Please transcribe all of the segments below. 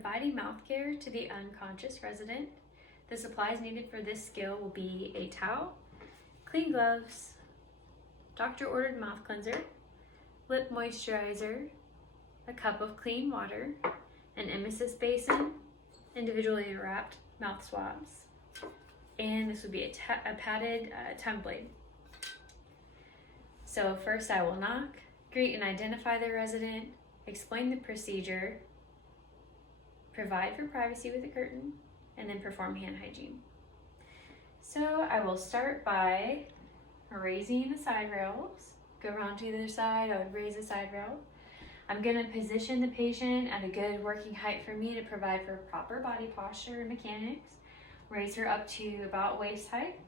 providing mouth care to the unconscious resident. The supplies needed for this skill will be a towel, clean gloves, doctor-ordered mouth cleanser, lip moisturizer, a cup of clean water, an emesis basin, individually wrapped mouth swabs, and this would be a padded tongue blade. So first I will knock, greet and identify the resident, explain the procedure, provide for privacy with a curtain, and then perform hand hygiene. So I will start by raising the side rails. Go around to the other side, I would raise the side rail. I'm gonna position the patient at a good working height for me to provide for proper body posture and mechanics. Raise her up to about waist height.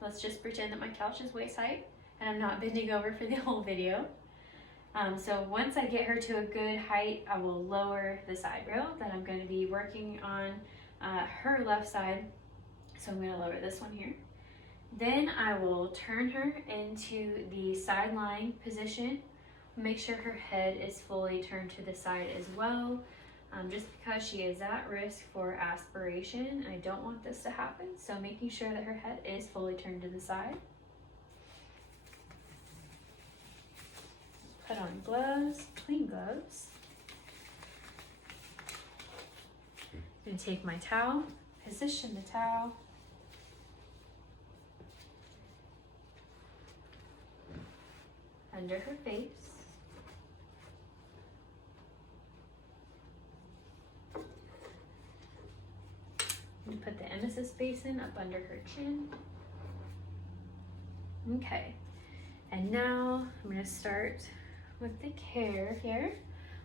Let's just pretend that my couch is waist height and I'm not bending over for the whole video. So once I get her to a good height, I will lower the side rail that I'm going to be working on her left side. So I'm going to lower this one here. Then I will turn her into the side lying position. Make sure her head is fully turned to the side as well. Just because she is at risk for aspiration, I don't want this to happen. So making sure that her head is fully turned to the side. Put on gloves, clean gloves. I'm going to take my towel, position the towel. Under her face. And put the emesis basin up under her chin. Okay, and now I'm going to start with the care here.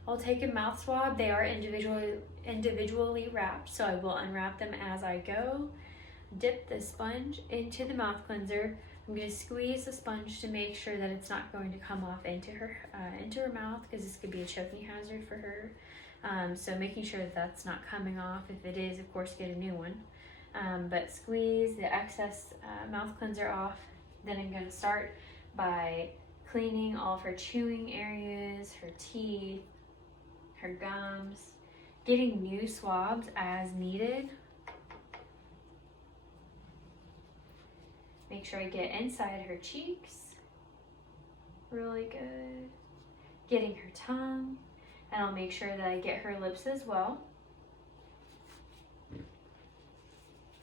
I'll take a mouth swab. They are individually wrapped, so I will unwrap them as I go. Dip the sponge into the mouth cleanser. I'm going to squeeze the sponge to make sure that it's not going to come off into her mouth, because this could be a choking hazard for her. So making sure that that's not coming off. If it is, of course, get a new one. But squeeze the excess mouth cleanser off. Then I'm going to start by cleaning all of her chewing areas, her teeth, her gums, getting new swabs as needed. Make sure I get inside her cheeks, really good. Getting her tongue, and I'll make sure that I get her lips as well.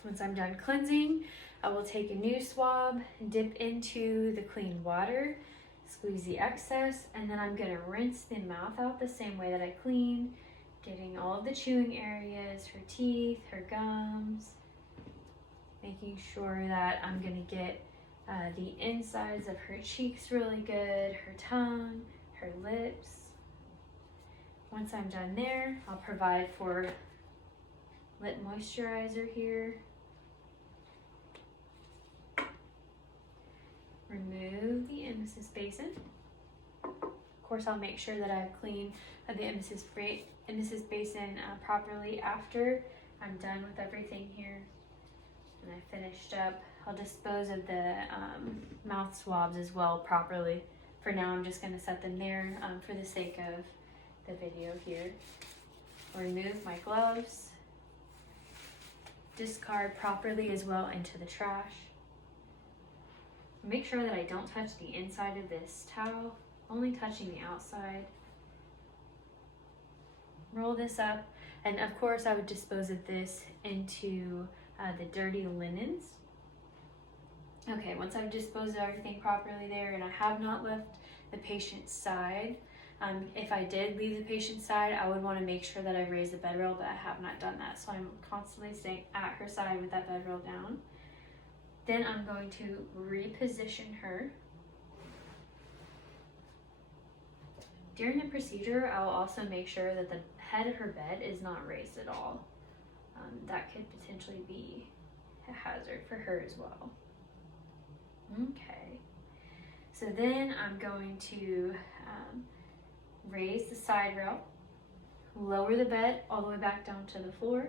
Once I'm done cleansing, I will take a new swab, dip into the clean water, squeeze the excess, and then I'm gonna rinse the mouth out the same way that I cleaned, getting all of the chewing areas, her teeth, her gums, making sure that I'm gonna get the insides of her cheeks really good, her tongue, her lips. Once I'm done there, I'll provide for lip moisturizer here. Remove the emesis basin. Of course, I'll make sure that I've cleaned the emesis basin properly after I'm done with everything here. And I finished up. I'll dispose of the mouth swabs as well properly. For now, I'm just going to set them there for the sake of the video here. I'll remove my gloves. Discard properly as well into the trash. Make sure that I don't touch the inside of this towel, only touching the outside. Roll this up, and of course I would dispose of this into the dirty linens. Okay, once I've disposed of everything properly there, and I have not left the patient's side, if I did leave the patient's side, I would want to make sure that I raise the bed rail, but I have not done that, so I'm constantly staying at her side with that bed rail down. Then I'm going to reposition her. During the procedure, I'll also make sure that the head of her bed is not raised at all. That could potentially be a hazard for her as well. Okay, so then I'm going to raise the side rail, lower the bed all the way back down to the floor.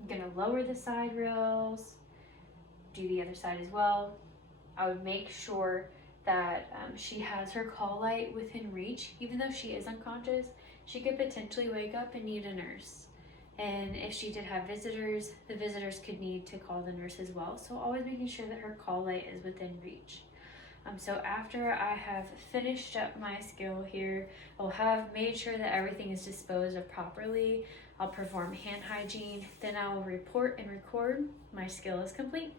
I'm gonna lower the side rails, do the other side as well. I would make sure that she has her call light within reach. Even though she is unconscious, she could potentially wake up and need a nurse. And if she did have visitors, the visitors could need to call the nurse as well. So always making sure that her call light is within reach. So after I have finished up my skill here, I'll have made sure that everything is disposed of properly. I'll perform hand hygiene, then I will report and record my skill is complete.